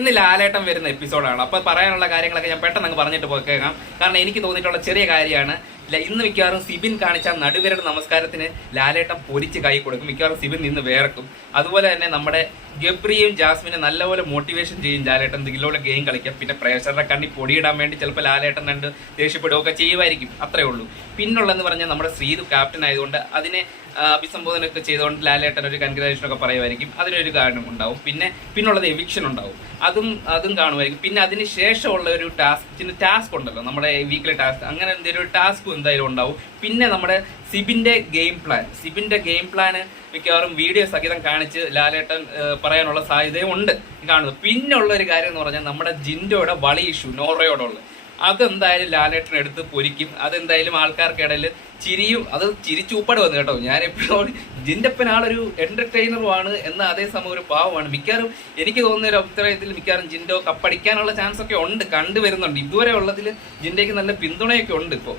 ഇന്ന് ലാലേട്ടൻ വരുന്ന എപ്പിസോഡാണ്. അപ്പോൾ പറയാനുള്ള കാര്യങ്ങളൊക്കെ ഞാൻ പെട്ടെന്ന് അങ്ങ് പറഞ്ഞിട്ട് പോയേക്കാം. കാരണം എനിക്ക് തോന്നിയിട്ടുള്ള ചെറിയ കാര്യമാണ്. ഇന്ന് മിക്കവാറും സിബിൻ കാണിച്ച നടുവിരൽ നമസ്കാരത്തിന് ലാലേട്ടൻ പൊരിച്ച് കൈ കൊടുക്കും. മിക്കവാറും സിബിൻ നിന്ന് വേർക്കും. അതുപോലെ തന്നെ നമ്മുടെ ഗബ്രിയും ജാസ്മിനെ നല്ലപോലെ മോട്ടിവേഷൻ ചെയ്യും ലാലേട്ടൻ എന്തെങ്കിലും ഗെയിം കളിക്കാം. പിന്നെ പ്രേക്ഷകരുടെ കണ്ണി പൊടിയിടാൻ വേണ്ടി ചിലപ്പോൾ ലാലേട്ടൻ രണ്ട് ദേഷ്യപ്പെടുകയൊക്കെ ചെയ്യുമായിരിക്കും. അത്രേ ഉള്ളൂ. പിന്നുള്ളതെന്ന് പറഞ്ഞാൽ നമ്മുടെ ശ്രീതു ക്യാപ്റ്റൻ ആയതുകൊണ്ട് അതിനെ അഭിസംബോധനയൊക്കെ ചെയ്തുകൊണ്ട് ലാലേട്ടൻ ഒരു കൺഗ്രാജുലേഷൻ ഒക്കെ പറയുമായിരിക്കും. അതിനൊരു കാരണം ഉണ്ടാവും. പിന്നുള്ളത് എവിക്ഷൻ ഉണ്ടാവും. അതും കാണുമായിരിക്കും. പിന്നെ അതിന് ശേഷമുള്ള ഒരു ടാസ്ക് ഉണ്ടല്ലോ, നമ്മുടെ വീക്കിലി ടാസ്ക്, അങ്ങനെ എന്തെങ്കിലും ഒരു ടാസ്കും എന്തായാലും ഉണ്ടാവും. പിന്നെ നമ്മുടെ സിബിന്റെ ഗെയിം പ്ലാൻ മിക്കവാറും വീഡിയോ സഹിതം കാണിച്ച് ലാലേട്ടൻ പറയാനുള്ള സാധ്യതയും ഉണ്ട് കാണുന്നത്. പിന്നെ ഉള്ള ഒരു കാര്യം എന്ന് പറഞ്ഞാൽ നമ്മുടെ ജിൻഡോയുടെ വളി ഇഷ്യൂ നോറയോടുള്ള അതെന്തായാലും ലാലേട്ടൻ എടുത്ത് പൊരിക്കും. അതെന്തായാലും ആൾക്കാർക്കിടയിൽ ചിരിയും, അത് ചിരിച്ചൂപ്പട് വന്നു കേട്ടോ. ഞാനെപ്പോഴും ജിൻഡപ്പൻ ആളൊരു എന്റർടൈനറുമാണ്, എന്നാൽ അതേ സമയം ഒരു പാവമാണ്. മിക്കവാറും എനിക്ക് തോന്നുന്ന ഒരു അഭിപ്രായത്തിൽ മിക്കവാറും ജിൻഡോ കപ്പടിക്കാനുള്ള ചാൻസ് ഒക്കെ ഉണ്ട്, കണ്ടുവരുന്നുണ്ട്. ഇതുവരെ ഉള്ളതിൽ ജിൻഡയ്ക്ക് നല്ല പിന്തുണയൊക്കെ ഉണ്ട് ഇപ്പോൾ.